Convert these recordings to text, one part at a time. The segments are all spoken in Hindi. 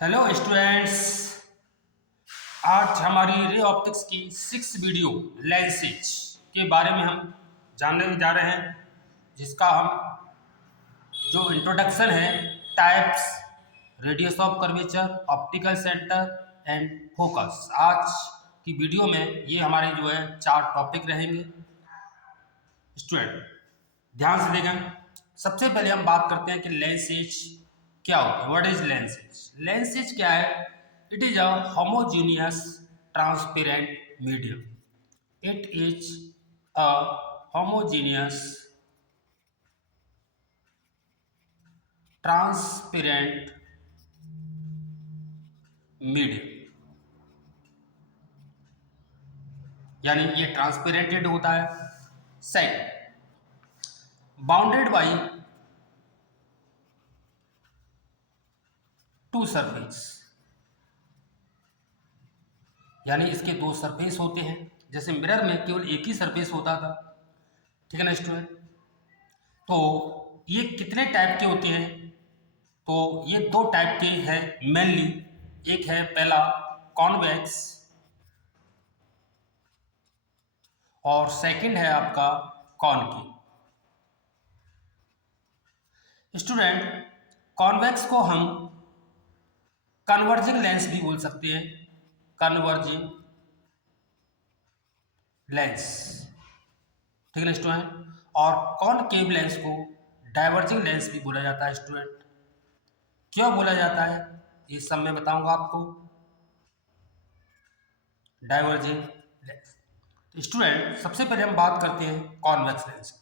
Hello students. आज हमारी रे ऑप्टिक्स की 6 वीडियो लेंसेज के बारे में हम जानने जा रहे हैं, जिसका हम जो इंट्रोडक्शन है, types, radius of curvature, optical centre and focus. आज की वीडियो में ये हमारे जो है 4 टॉपिक रहेंगे। स्टूडेंट ध्यान से देखें। सबसे पहले हम बात करते हैं कि लेंसेज क्या होता है। What is lenses? लेंसेज क्या है? It is a homogeneous transparent medium. It is a homogeneous transparent medium, यानी ये ट्रांसपेरेंटेड होता है। Second, bounded by two surface, यानी इसके 2 सरफेस होते हैं। जैसे मिरर में केवल एक ही सरफेस होता था, ठीक है ना स्टूडेंट। तो ये कितने टाइप के होते हैं? तो ये 2 टाइप के हैं मेनली। एक है पहला कॉन्वेक्स और सेकंड है आपका कॉनकेव। स्टूडेंट, कॉन्वेक्स को हम कन्वर्जिंग लेंस भी बोल सकते हैं। कन्वर्जिंग लेंस, ठीक है ना स्टूडेंट। और कॉनकेव लेंस को डाइवर्जिंग लेंस भी बोला जाता है। स्टूडेंट क्यों बोला जाता है ये सब मैं बताऊंगा आपको। Diverging lens. तो स्टूडेंट सबसे पहले हम बात करते हैं कॉन्वेक्स लेंस।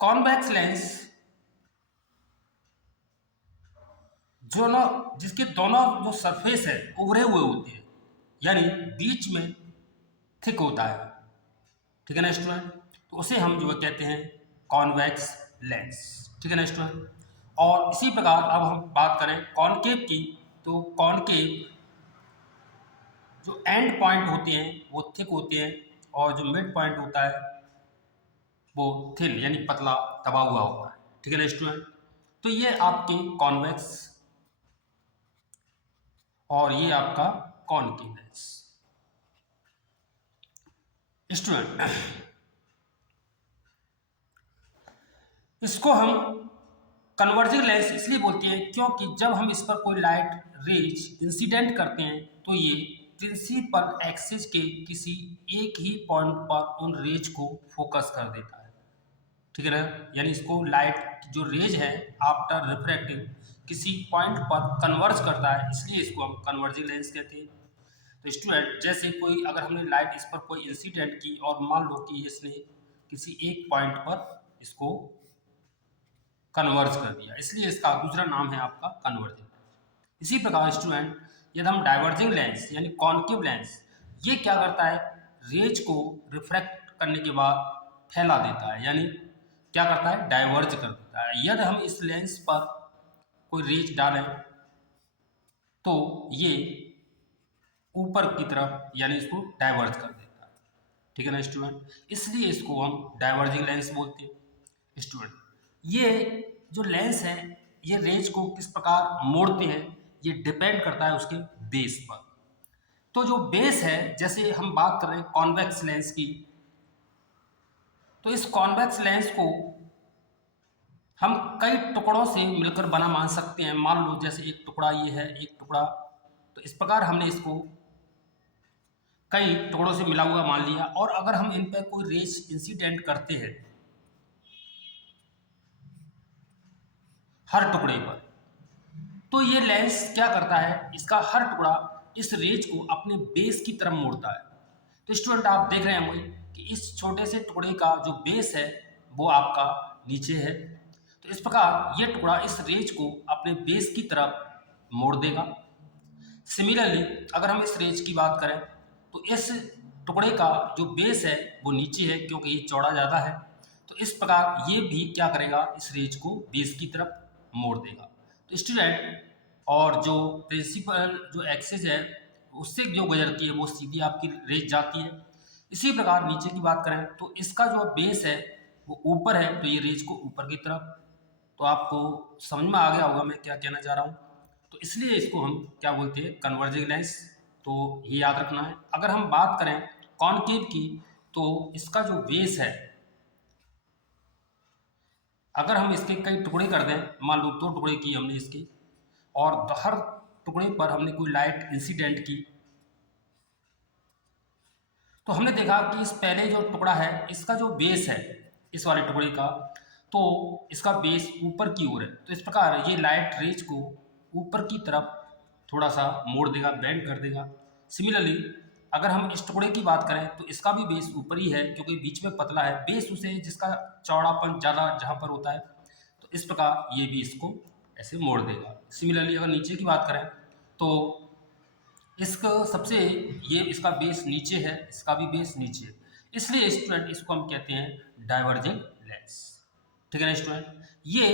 कॉन्वेक्स लेंस जो ना जिसके दोनों जो सरफेस है उभरे हुए होते हैं, यानी बीच में थिक होता है, ठीक है ना स्टूडेंट। तो उसे हम जो है कहते हैं कॉन्वेक्स लेंस, ठीक है ना स्टूडेंट। और इसी प्रकार अब हम बात करें कॉनकेव की, तो कॉनकेव जो एंड पॉइंट होते हैं वो थिक होते हैं, और जो मिड पॉइंट होता है वो थिन यानी पतला दबा हुआ होता है, ठीक है ना स्टूडेंट। तो ये आपके कॉन्वेक्स और ये आपका कॉनकेव लेंस। स्टूडेंट इसको हम कन्वर्जिंग लेंस इसलिए बोलते हैं क्योंकि जब हम इस पर कोई लाइट रेज इंसिडेंट करते हैं तो ये प्रिंसिपल एक्सिस के किसी एक ही पॉइंट पर उन रेज को फोकस कर देता है, ठीक है ना। यानी इसको लाइट जो रेज है आफ्टर रिफ्रैक्टिंग किसी पॉइंट पर कन्वर्ज करता है, इसलिए इसको हम कन्वर्जिंग लेंस कहते हैं। तो स्टूडेंट जैसे कोई अगर हमने लाइट इस पर कोई इंसिडेंट की और मान लो कि इसने किसी एक पॉइंट पर इसको कन्वर्ज कर दिया, इसलिए इसका दूसरा नाम है आपका कन्वर्जिंग। इसी प्रकार स्टूडेंट यदि हम डाइवर्जिंग लेंस यानी कॉनकेव लेंस, ये क्या करता है, रेज को रिफ्रैक्ट करने के बाद फैला देता है, यानी क्या करता है, डाइवर्ज कर देता है। यदि हम इस लेंस पर कोई रेज डालें तो ये ऊपर की तरफ यानी इसको डाइवर्ज कर देता है, ठीक है ना स्टूडेंट। इसलिए इसको हम डाइवर्जिंग लेंस बोलते हैं। स्टूडेंट ये जो लेंस है ये रेंज को किस प्रकार मोड़ते हैं ये डिपेंड करता है उसके बेस पर। तो जो बेस है, जैसे हम बात कर रहे हैं कॉन्वेक्स लेंस की, तो इस कॉन्वेक्स लेंस को हम कई टुकड़ों से मिलकर बना मान सकते हैं। मान लो जैसे एक टुकड़ा ये है, एक टुकड़ा, तो इस प्रकार हमने इसको कई टुकड़ों से मिला हुआ मान लिया। और अगर हम इन पर कोई रेज इंसिडेंट करते हैं हर टुकड़े पर, तो ये लेंस क्या करता है, इसका हर टुकड़ा इस रेज को अपने बेस की तरफ मोड़ता है। तो स्टूडेंट आप देख रहे होंगे कि इस छोटे से टुकड़े का जो बेस है वो आपका नीचे है। तो इस प्रकार ये टुकड़ा इस रेज को अपने बेस की तरफ मोड़ देगा। सिमिलरली अगर हम इस रेज की बात करें तो इस टुकड़े का जो बेस है वो नीचे है क्योंकि ये चौड़ा ज़्यादा है। तो इस प्रकार ये भी क्या करेगा, इस रेज को बेस की तरफ मोड़ देगा। तो स्टूडेंट और जो प्रिंसिपल जो एक्सिस है उससे जो गुजरती है वो सीधी आपकी रेज जाती है। इसी प्रकार नीचे की बात करें तो इसका जो बेस है वो ऊपर है, तो ये रेज को ऊपर की तरफ। तो आपको समझ में आ गया होगा मैं क्या कहना चाह रहा हूँ। तो इसलिए इसको हम क्या बोलते हैं, कन्वर्जिंग लेंस। तो ये याद रखना है। अगर हम बात करें कॉनकेव की, तो इसका जो बेस है, अगर हम इसके कई टुकड़े कर दें, मान लो 2 टुकड़े किए हमने इसके, और हर टुकड़े पर हमने कोई लाइट इंसिडेंट की, तो हमने देखा कि इस पहले जो टुकड़ा है इसका जो बेस है इस वाले टुकड़े का, तो इसका बेस ऊपर की ओर है। तो इस प्रकार ये लाइट रेज को ऊपर की तरफ थोड़ा सा मोड़ देगा, बेंड कर देगा। सिमिलरली अगर हम इस टुकड़े की बात करें तो इसका भी बेस ऊपर ही है, क्योंकि बीच में पतला है, बेस उसे जिसका चौड़ापन ज़्यादा जहाँ पर होता है, तो इस प्रकार ये भी इसको ऐसे मोड़ देगा। सिमिलरली अगर नीचे की बात करें तो इसका सबसे ये इसका बेस नीचे है, इसका भी बेस नीचे है, इसलिए स्टूडेंट इसको हम कहते हैं डाइवर्जिंग लेंस। ठीक है ना स्टूडेंट। ये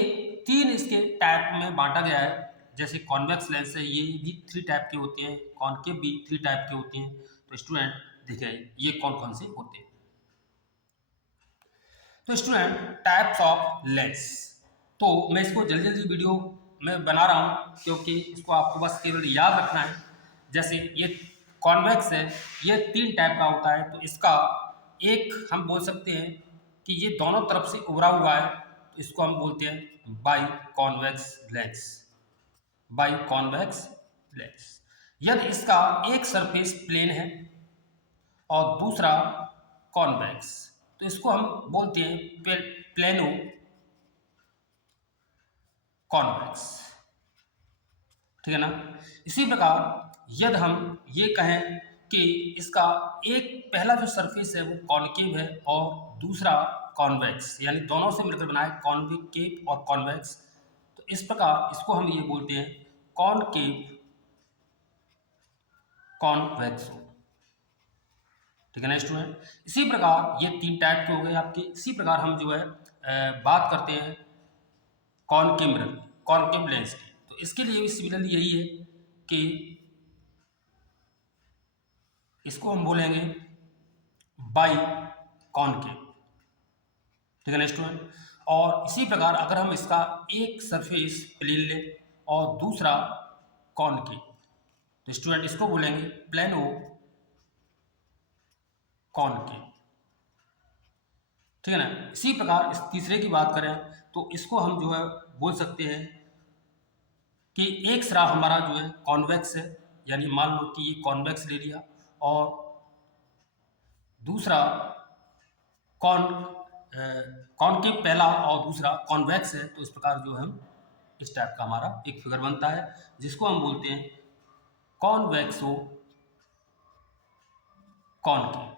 3 इसके टाइप में बांटा गया है। जैसे कॉन्वेक्स लेंस है, ये भी 3 टाइप के होते हैं, कॉनकेव भी 3 टाइप के होते हैं। तो स्टूडेंट देखिए ये कौन कौन से होते हैं। तो स्टूडेंट टाइप्स ऑफ लेंस, तो मैं इसको जल्दी जल्दी वीडियो में बना रहा हूँ, क्योंकि इसको आपको बस केवल याद रखना है। जैसे ये कॉन्वेक्स है, ये 3 टाइप का होता है। तो इसका एक हम बोल सकते हैं कि ये दोनों तरफ से उभरा हुआ है, तो इसको हम बोलते हैं by convex lens. By convex lens. यदि इसका एक सरफेस प्लेन है और दूसरा कॉन्वेक्स, तो इसको हम बोलते हैं प्लेनो कॉन्वेक्स। ठीक है ना। इसी प्रकार यदि हम ये कहें कि इसका एक पहला जो सरफेस है वो कॉनकेव है और दूसरा कॉन्वेक्स, यानी दोनों से मिलकर बना है कॉनकेव और कॉन्वेक्स, तो इस प्रकार इसको हम ये बोलते हैं कॉनकेव कॉन्वेक्स। ठीक है ना स्टूडेंट। इसी प्रकार ये 3 टाइप के हो गए आपके। इसी प्रकार हम जो है बात करते हैं कॉनकेव मिरर, कॉनकेव लेंस की। तो इसके लिए भी सिमिलरली यही है कि इसको हम बोलेंगे बाई कॉनकेव। ठीक है ना स्टूडेंट। और इसी प्रकार अगर हम इसका एक सरफेस प्लेन लें और दूसरा कॉनकेव, तो स्टूडेंट इसको बोलेंगे प्लेनो कॉनकेव। ठीक है ना। इसी प्रकार इस तीसरे की बात करें तो इसको हम जो है बोल सकते हैं कि एक सिरा हमारा जो है कॉन्वेक्स है, यानी मान लो कि ये कॉन्वेक्स ले लिया, और दूसरा कॉनकेव पहला और दूसरा कॉन्वेक्स है। तो इस प्रकार जो हम इस टाइप का हमारा एक फिगर बनता है, जिसको हम बोलते हैं कॉन्वेक्सो कॉनकेव।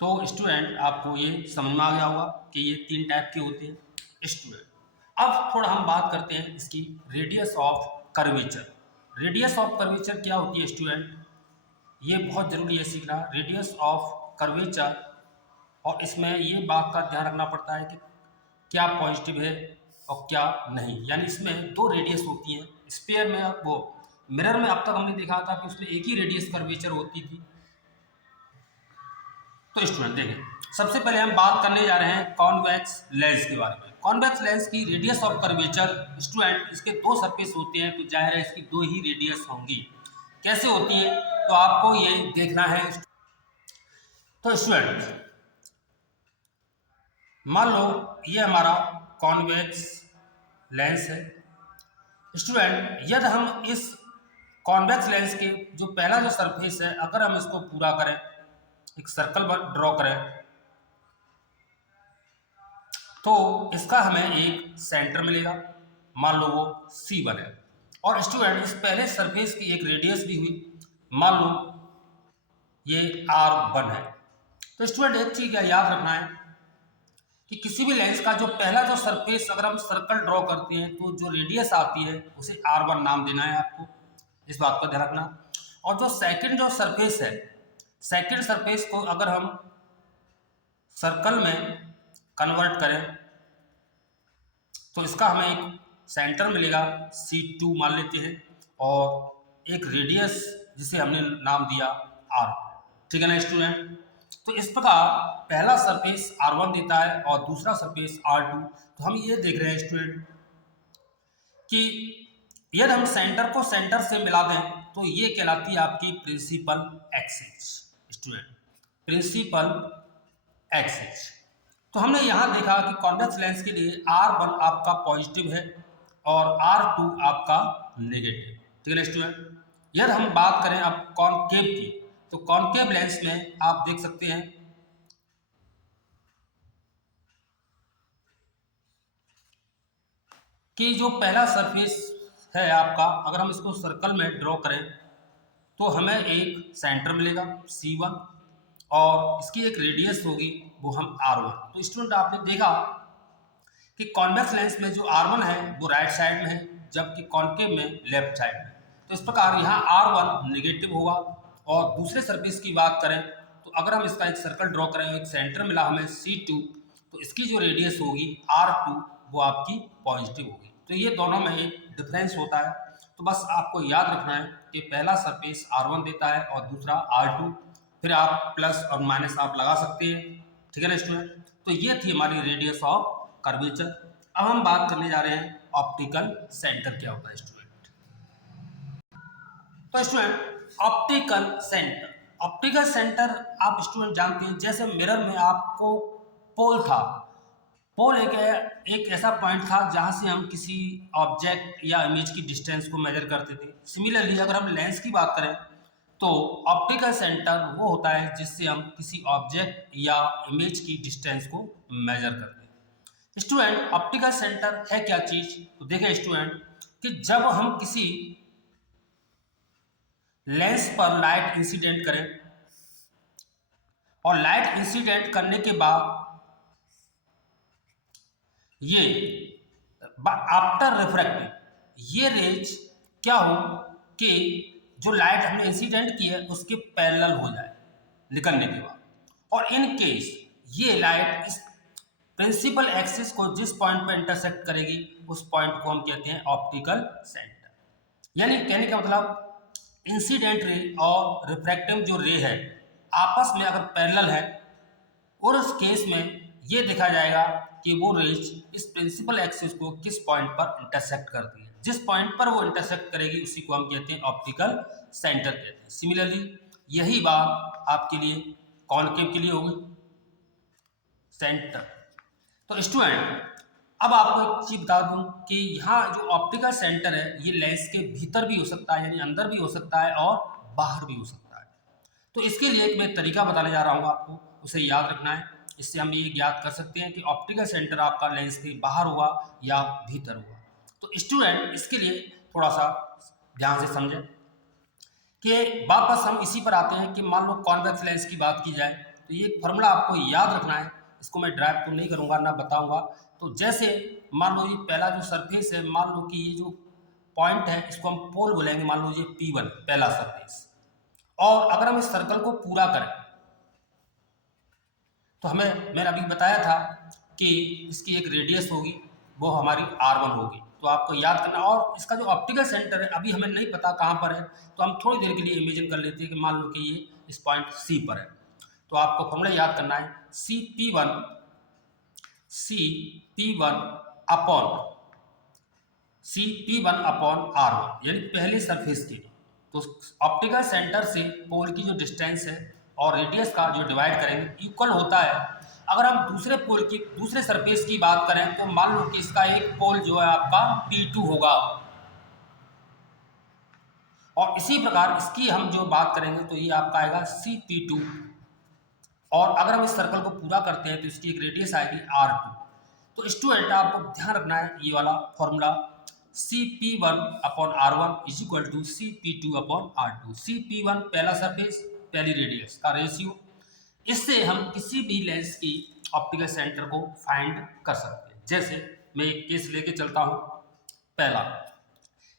तो स्टूडेंट आपको ये समझ में आ गया होगा कि ये 3 टाइप के होते हैं स्टूडेंट। अब थोड़ा हम बात करते हैं इसकी radius of curvature. Radius of curvature क्या होती है स्टूडेंट, ये बहुत जरूरी है सीखना, रेडियस ऑफ कर्वेचर। और इसमें ये बात का ध्यान रखना पड़ता है कि क्या पॉजिटिव है और क्या नहीं, यानी इसमें 2 रेडियस होती हैं। स्पेयर में वो मिरर में अब तक हमने देखा था कि उसमें एक ही रेडियस कर्वेचर होती थी। तो स्टूडेंट देखें, सबसे पहले हम बात करने जा रहे हैं कॉन्वेक्स लेंस के बारे में। कॉन्वेक्स लेंस की रेडियस ऑफ कर्वेचर, स्टूडेंट इसके 2 सरफेस होते हैं, तो जाहिर है इसकी 2 ही रेडियस होंगी। कैसे होती है तो आपको ये देखना है। तो स्टूडेंट मान लो ये हमारा कॉन्वेक्स लेंस है। स्टूडेंट यदि हम इस कॉन्वेक्स लेंस के जो पहला जो सरफेस है, अगर हम इसको पूरा करें, एक सर्कल ड्रॉ करें, तो इसका हमें एक सेंटर मिलेगा, मान लो वो C1 है। और स्टूडेंट इस पहले सरफेस की एक रेडियस भी हुई, मान लो ये R1 है। तो स्टूडेंट एक चीज याद रखना है कि किसी भी लेंस का जो पहला जो सरफेस अगर हम सर्कल ड्रॉ करते हैं, तो जो रेडियस आती है उसे R1 नाम देना है आपको, इस बात का ध्यान रखना। और जो सेकंड जो सरफेस है, सेकंड सरफेस को अगर हम सर्कल में कन्वर्ट करें, तो इसका हमें एक सेंटर मिलेगा, C2 मान लेते हैं, और एक रेडियस जिसे हमने नाम दिया R। ठीक है ना स्टूडेंट। तो इस प्रकार पहला सरफेस R1 देता है और दूसरा सरफेस R2। तो हम ये देख रहे हैं स्टूडेंट कि यदि हम सेंटर को सेंटर से मिला दें तो ये कहलाती है आपकी principal axis. Student, principal axis. तो हमने यहाँ देखा कि कॉन्वेक्स लेंस के लिए R1 आपका पॉजिटिव है और R2 आपका नेगेटिव। ठीक है ना स्टूडेंट। यदि हम बात करें अब कॉनकेव की, तो कॉनकेव लेंस में आप देख सकते हैं कि जो पहला सरफेस है आपका, अगर हम इसको सर्कल में ड्रॉ करें तो हमें एक सेंटर मिलेगा C1 और इसकी एक रेडियस होगी वो हम R1। तो स्टूडेंट आपने देखा कि कॉन्वेक्स लेंस में जो R1 है वो राइट साइड में है, जबकि कॉनकेव में लेफ्ट साइड में। तो इस प्रकार यहाँ R1 नेगेटिव होगा। और दूसरे सरफेस की बात करें तो अगर हम इसका एक सर्कल ड्रॉ करें, एक सेंटर मिला हमें C2, तो इसकी जो रेडियस होगी R2 वो आपकी पॉजिटिव होगी। तो ये दोनों में एक डिफरेंस होता है। तो बस आपको याद रखना है कि पहला सरफेस R1 देता है और दूसरा R2, फिर आप प्लस और माइनस आप लगा सकते हैं। ठीक है ना स्टूडेंट। तो ये थी हमारी रेडियस ऑफ कर्वेचर। अब हम बात करने जा रहे हैं ऑप्टिकल सेंटर क्या होता है स्टूडेंट। तो student optical centre, optical centre आप स्टूडेंट जानते हैं जैसे मिरर में आपको पोल था। पोल एक ऐसा पॉइंट था जहां से हम किसी ऑब्जेक्ट या इमेज की डिस्टेंस को मेजर करते थे। सिमिलरली अगर हम लेंस की बात करें तो ऑप्टिकल सेंटर वो होता है जिससे हम किसी ऑब्जेक्ट या इमेज की डिस्टेंस को मेजर करते हैं। स्टूडेंट ऑप्टिकल सेंटर है क्या चीज, तो देखें स्टूडेंट कि जब हम किसी लेंस पर लाइट इंसिडेंट करें और लाइट इंसिडेंट करने के बाद ये आफ्टर रिफ्रैक्टिंग ये रेज क्या हो कि जो लाइट हमने इंसिडेंट की है उसके पैरेलल हो जाए निकलने के बाद, और इन केस ये लाइट इस प्रिंसिपल एक्सिस को जिस पॉइंट पर इंटरसेक्ट करेगी उस पॉइंट को हम कहते हैं ऑप्टिकल सेंटर। यानी कहने का मतलब इंसिडेंट रे और रिफ्रैक्टिव जो रे है आपस में अगर पैरेलल है और उस केस में ये देखा जाएगा कि वो रेज इस प्रिंसिपल एक्सिस को किस पॉइंट पर इंटरसेक्ट करती है। जिस पॉइंट पर वो इंटरसेक्ट करेगी उसी को हम कहते हैं ऑप्टिकल सेंटर कहते हैं। सिमिलरली यही बात आपके लिए कॉनकेव के लिए होगी, सेंटर। तो स्टूडेंट अब आपको एक चीज बता दूं कि यहाँ जो ऑप्टिकल सेंटर है ये लेंस के भीतर भी हो सकता है, यानी अंदर भी हो सकता है और बाहर भी हो सकता है। तो इसके लिए एक मैं तरीका बताने जा रहा हूँ आपको, उसे याद रखना है। इससे हम ये ज्ञात कर सकते हैं कि ऑप्टिकल सेंटर आपका लेंस के बाहर हुआ या भीतर हुआ। तो स्टूडेंट इसके लिए थोड़ा सा ध्यान से समझें कि वापस हम इसी पर आते हैं कि मान लो कॉन्वेक्स लेंस की बात की जाए तो ये फॉर्मूला आपको याद रखना है। इसको मैं ड्राइव तो नहीं करूँगा ना बताऊँगा। तो जैसे मान लो ये पहला जो सरफेस है, मान लो कि ये जो पॉइंट है इसको हम पोल बोलेंगे, मान लो ये P1 पहला सरफेस, और अगर हम इस सर्कल को पूरा करें तो हमें मैंने अभी बताया था कि इसकी एक रेडियस होगी वो हमारी R1 होगी। तो आपको याद करना, और इसका जो ऑप्टिकल सेंटर है अभी हमें नहीं पता कहाँ पर है, तो हम थोड़ी देर के लिए इमेजिन कर लेते हैं कि मान लो कि ये इस पॉइंट C पर है। तो आपको फॉर्मूला याद करना है CP1 अपॉन R1, यानी पहले सरफेस के। तो ऑप्टिकल सेंटर से पोल की जो डिस्टेंस है और रेडियस का जो डिवाइड करेंगे इक्वल होता है। अगर हम दूसरे सरफेस की बात करें तो मान लो कि इसका एक पोल जो है आपका P2 होगा, और इसी प्रकार इसकी हम जो बात करेंगे तो ये आपका आएगा CP2, और अगर हम इस सर्कल को पूरा करते हैं तो इसकी एक रेडियस आएगी R2। तो स्टूडेंट आपको ध्यान रखना है ये वाला formula CP1 upon R1 is equal to CP2 upon R2। CP1 पहला सरफेस पहली रेडियस का रेशियो। इससे हम किसी भी लेंस की ऑप्टिकल सेंटर को फाइंड कर सकते हैं। जैसे मैं एक केस लेके चलता हूँ, पहला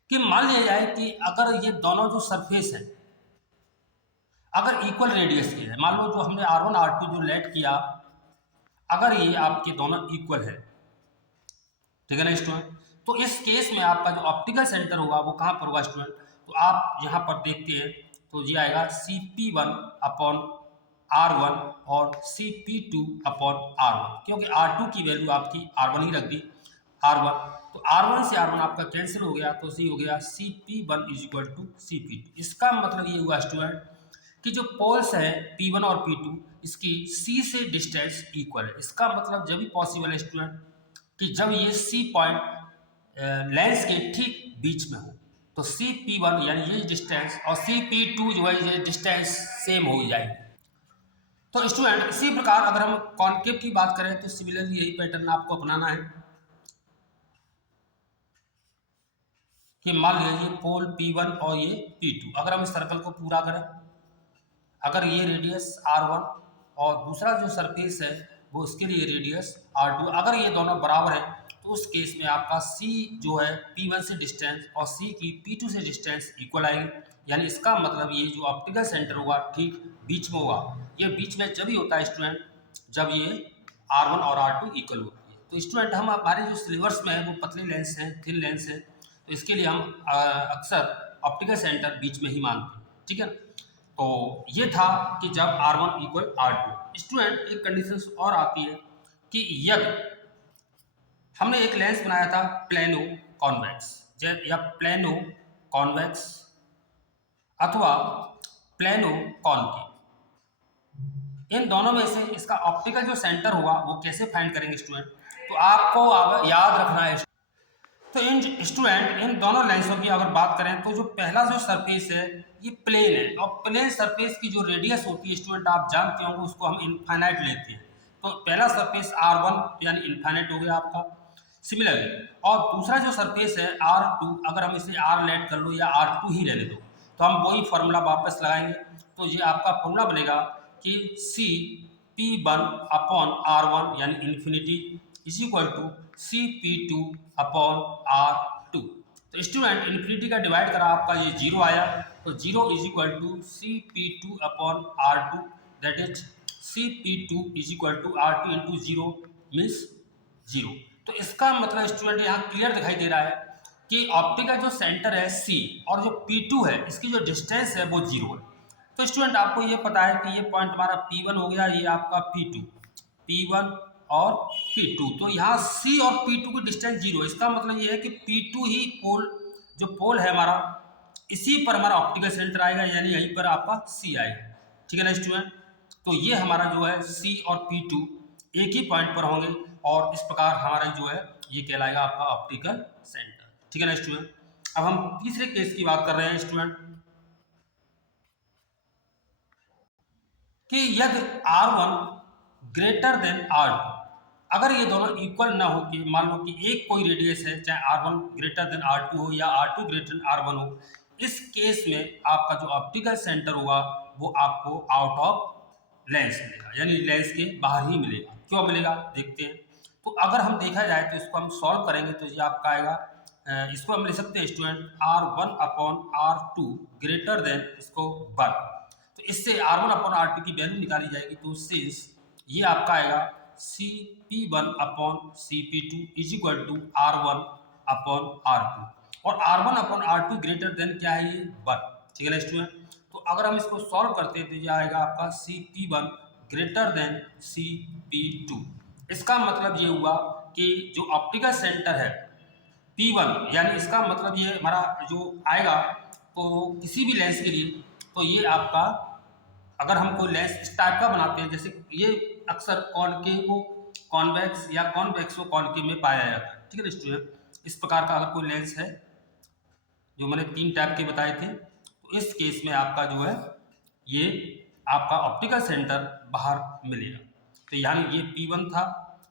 कि मान लिया जाए कि अगर ये दोनों जो सरफेस हैं अगर इक्वल रेडियस के है, मान लो जो हमने R1 R2 जो लेट किया अगर ये आपके दोनों इक्वल है, ठीक है ना स्टूडेंट। तो इस केस में आपका जो ऑप्टिकल सेंटर होगा वो कहाँ पर होगा स्टूडेंट, तो आप यहाँ पर देखते हैं तो ये आएगा CP1 अपॉन R1 और CP2 अपॉन R1, क्योंकि R2 की वैल्यू आपकी R1 ही रख दी R1। तो R1 से R1 आपका कैंसिल हो गया, तो सी हो गया CP1 is equal to CP2। इसका मतलब ये हुआ स्टूडेंट कि जो पोल्स है P1 और P2 इसकी C से डिस्टेंस इक्वल है। इसका मतलब जब भी पॉसिबल है स्टूडेंट कि जब ये C पॉइंट लेंस के ठीक बीच में हो, तो CP1 यानी ये डिस्टेंस और CP2 जो है ये डिस्टेंस सेम हो जाएगी। तो स्टूडेंट इसी प्रकार अगर हम कॉन्केव की बात करें तो सिमिलरली यही पैटर्न आपको अपनाना है कि मान लीजिए पोल P1 और ये P2, अगर हम इस सर्कल को पूरा करें, अगर ये रेडियस R1 और दूसरा जो सरफेस है वो उसके लिए रेडियस R2, अगर ये दोनों बराबर है तो उस केस में आपका C जो है P1 से डिस्टेंस और C की P2 से डिस्टेंस इक्वल आएगी। यानी इसका मतलब ये जो ऑप्टिकल सेंटर होगा ठीक बीच में होगा। ये बीच में जब ही होता है स्टूडेंट जब ये R1 और R2 इक्वल होती है। तो स्टूडेंट हम हमारे जो सिलेबस में है वो पतली लेंस है, थिन लेंस है, तो इसके लिए हम अक्सर ऑप्टिकल सेंटर बीच में ही मानते हैं। ठीक है, तो ये था कि जब R1 इक्वल R2। स्टूडेंट एक कंडीशन और आती है कि यदि हमने एक लेंस बनाया था प्लेनो कॉन्वेक्स या प्लेनो कॉन्वेक्स अथवा प्लेनो कॉनकेव, इन दोनों में से इसका ऑप्टिकल जो सेंटर होगा वो कैसे फाइंड करेंगे स्टूडेंट, तो आपको याद रखना है। तो इन स्टूडेंट इन दोनों लेंसों की अगर बात करें तो जो पहला जो सरफेस है ये प्लेन है, और प्लेन सरफेस की जो रेडियस होती है स्टूडेंट आप जानते होंगे उसको हम इनफाइनाइट लेते हैं। तो पहला सरफेस R1 यानी इनफाइनाइट हो गया आपका सिमिलरली, और दूसरा जो सरफेस है R2, अगर हम इसे R लेट कर लो या R2 ही ले दो तो हम वही फॉर्मूला वापस लगाएंगे। तो ये आपका फॉर्मूला बनेगा कि CP1 अपॉन R1 यानी infinity is equal to CP2 upon R2। तो स्टूडेंट इन्फिनिटी का डिवाइड करा आपका ये जीरो आया, तो zero is equal to CP2 upon R2, that is CP2 is equal to R2 into zero means zero. तो इसका मतलब स्टूडेंट यहाँ क्लियर दिखाई दे रहा है कि ऑप्टिकल जो सेंटर है C और जो P2 है इसकी जो डिस्टेंस है वो जीरो है। तो स्टूडेंट आपको ये पता है कि ये पॉइंट हमारा P1 हो गया, ये आपका P1 और P2, तो यहाँ C और P2 की डिस्टेंस जीरो है। इसका मतलब ये है कि P2 ही पोल जो पोल है हमारा इसी पर हमारा ऑप्टिकल सेंटर आएगा, यानी यहीं पर आपका C आएगा। ठीक है ना स्टूडेंट, तो ये हमारा जो है C और P2 एक ही पॉइंट पर होंगे और इस प्रकार हमारा जो है ये कहलाएगा आपका ऑप्टिकल सेंटर। ठीक है ना स्टूडेंट, अब हम तीसरे केस की बात कर रहे हैं स्टूडेंट कि यदि R1 ग्रेटर देन R2, अगर ये दोनों इक्वल ना हो कि मान लो कि एक कोई रेडियस है चाहे R1 ग्रेटर देन R2 हो या R2 ग्रेटर देन R1 हो, इस केस में आपका जो ऑप्टिकल सेंटर होगा वो आपको आउट ऑफ लेंस मिलेगा, यानी लेंस के बाहर ही मिलेगा। क्यों मिलेगा देखते हैं। तो अगर हम देखा जाए तो इसको हम सॉल्व करेंगे तो ये आपका आएगा, इसको हम ले सकते हैं student R1 upon R2 greater than इसको 1, तो इससे R1 अपॉन R2 की वैल्यू निकाली जाएगी, तो सिंस ये आपका आएगा CP1 upon CP2 is equal to R1 upon R2, और R1 upon R2 greater than क्या है ये 1। ठीक है ना स्टूडेंट, तो अगर हम इसको सॉल्व करते हैं तो ये आएगा आपका CP1 ग्रेटर देन CP2। इसका मतलब ये हुआ कि जो ऑप्टिकल सेंटर है P1, यानी इसका मतलब ये हमारा जो आएगा तो किसी भी लेंस के लिए, तो ये आपका अगर हम कोई लेंस इस टाइप का बनाते हैं, जैसे ये अक्सर कॉनकेव कॉन्वेक्स या कॉन्वेक्सो कॉनकेव में पाया जाता है। ठीक है ना स्टूडेंट, इस प्रकार का अगर कोई लेंस है जो मैंने 3 टाइप के बताए थे, तो इस केस में आपका जो है ये आपका ऑप्टिकल सेंटर बाहर मिलेगा। तो यानी ये P1 था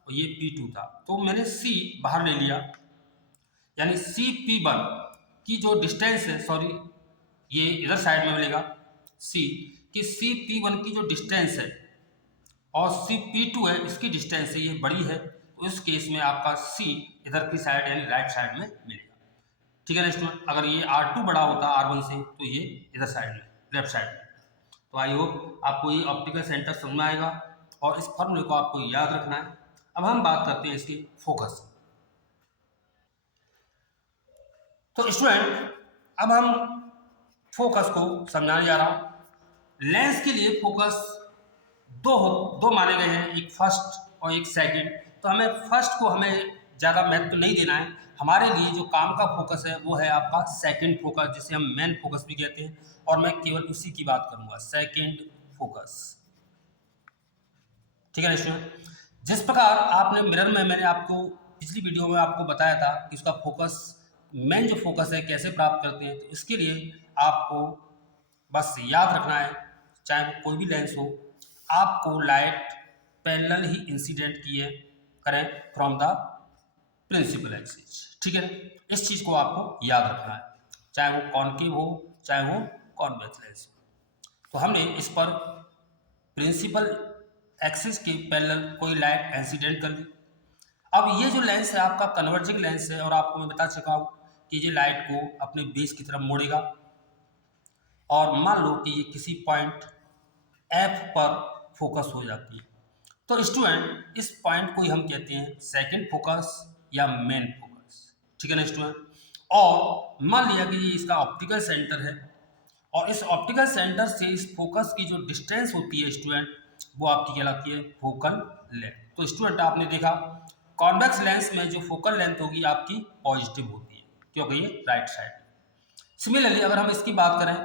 और ये P2 था, तो मैंने C बाहर ले लिया, यानी CP1 की जो डिस्टेंस है, सॉरी ये इधर साइड में मिलेगा C कि CP1 की जो डिस्टेंस है और CP2 है इसकी डिस्टेंस है ये बड़ी है, तो इस केस में आपका C इधर की साइड यानी राइट साइड में मिलेगा। ठीक है ना स्टूडेंट, अगर ये R2 बड़ा होता R1 से तो ये इधर साइड में लेफ्ट साइड में। तो आई होप आपको ये ऑप्टिकल सेंटर समझ में आएगा और इस फॉर्मूले को आपको याद रखना है। अब हम बात करते हैं इसकी फोकस। तो स्टूडेंट अब हम फोकस को समझाने जा रहा हूँ। लेंस के लिए फोकस दो माने गए हैं, एक फर्स्ट और एक सेकंड। तो हमें फर्स्ट को हमें ज़्यादा महत्व नहीं देना है। हमारे लिए जो काम का फोकस है वो है आपका सेकंड फोकस, जिसे हम मेन फोकस भी कहते हैं, और मैं केवल उसी की बात करूंगा, सेकंड फोकस। ठीक है ना स्टूडेंट। जिस प्रकार आपने मिरर में, मैंने आपको पिछली वीडियो में आपको बताया था कि उसका फोकस, मेन जो फोकस है कैसे प्राप्त करते हैं, तो इसके लिए आपको बस याद रखना है, चाहे वो कोई भी लेंस हो, आपको लाइट पैरेलल ही इंसिडेंट किए करें फ्रॉम द प्रिंसिपल एक्सिस। ठीक है, इस चीज़ को आपको याद रखना है, चाहे वो कॉनकेव हो चाहे वो कॉन्वेक्स लेंस हो। तो हमने इस पर प्रिंसिपल एक्सिस के पैरेलल कोई लाइट इंसिडेंट कर दी। अब ये जो लेंस है आपका कन्वर्जिंग लेंस है, और आपको मैं बता चुका हूँ कि ये लाइट को अपने बेस की तरफ मोड़ेगा, और मान लो कि ये किसी पॉइंट एफ पर फोकस हो जाती है, तो स्टूडेंट इस पॉइंट को ही हम कहते हैं सेकंड फोकस या मेन फोकस। ठीक है ना स्टूडेंट। और मान लिया कि ये इसका ऑप्टिकल सेंटर है, और इस ऑप्टिकल सेंटर से इस फोकस की जो डिस्टेंस होती है स्टूडेंट, वो आपकी कहलाती है फोकल लेंथ। तो स्टूडेंट आपने देखा कॉन्वेक्स लेंस में जो फोकल लेंथ होगी आपकी पॉजिटिव होती है, क्योंकि ये राइट साइड। सिमिलरली अगर हम इसकी बात करें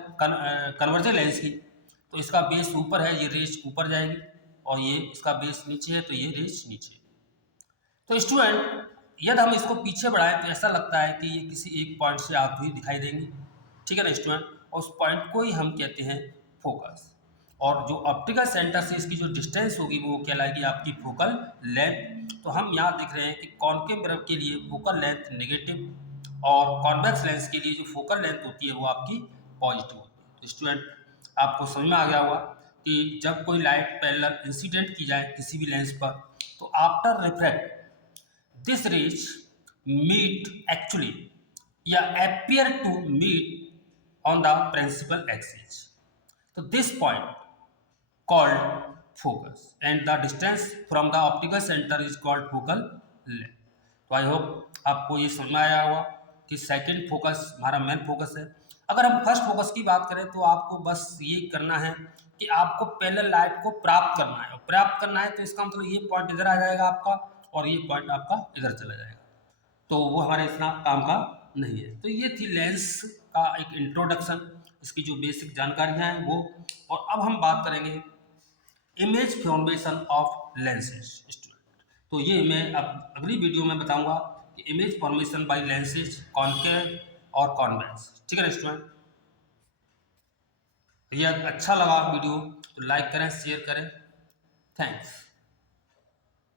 कन्वर्जन लेंस की, तो इसका बेस ऊपर है, ये रेज ऊपर जाएगी, और ये इसका बेस नीचे है, तो ये रेज नीचे। तो स्टूडेंट यदि हम इसको पीछे बढ़ाएं तो ऐसा लगता है कि ये किसी एक पॉइंट से आती हुई दिखाई देंगी। ठीक है ना स्टूडेंट, और उस पॉइंट को ही हम कहते हैं फोकस, और जो ऑप्टिकल सेंटर से इसकी जो डिस्टेंस होगी वो कहलाएगी आपकी फोकल लेंथ। तो हम यहाँ देख रहे हैं कि कॉनकेव मिरर के लिए फोकल लेंथ नेगेटिव, और कॉन्वेक्स लेंस के लिए जो फोकल लेंथ होती है वो आपकी पॉजिटिव होती है। तो स्टूडेंट आपको समझ में आ गया होगा कि जब कोई लाइट पैरेलल इंसिडेंट की जाए किसी भी लेंस पर, तो after refract this rays meet actually या appear to meet on the principal axis. So this point called focus and the distance from the optical center is called focal length. तो आई होप आपको ये समझ में आया होगा कि सेकंड फोकस हमारा मेन फोकस है। अगर हम फर्स्ट फोकस की बात करें तो आपको बस ये करना है कि आपको पैरेलल लाइट को प्राप्त करना है, और प्राप्त करना है तो इसका मतलब ये पॉइंट इधर आ जाएगा आपका, और ये पॉइंट आपका इधर चला जाएगा, तो वो हमारे इतना काम का नहीं है। तो ये थी लेंस का एक इंट्रोडक्शन, इसकी जो बेसिक जानकारियाँ हैं वो। और अब हम बात करेंगे image formation of lenses student. तो ये मैं अब अगली वीडियो में बताऊंगा कि image formation by lenses concave और कॉन्वेक्स। ठीक है ना स्टूडेंट। ये अच्छा लगा वीडियो तो लाइक करें, शेयर करें। थैंक्स।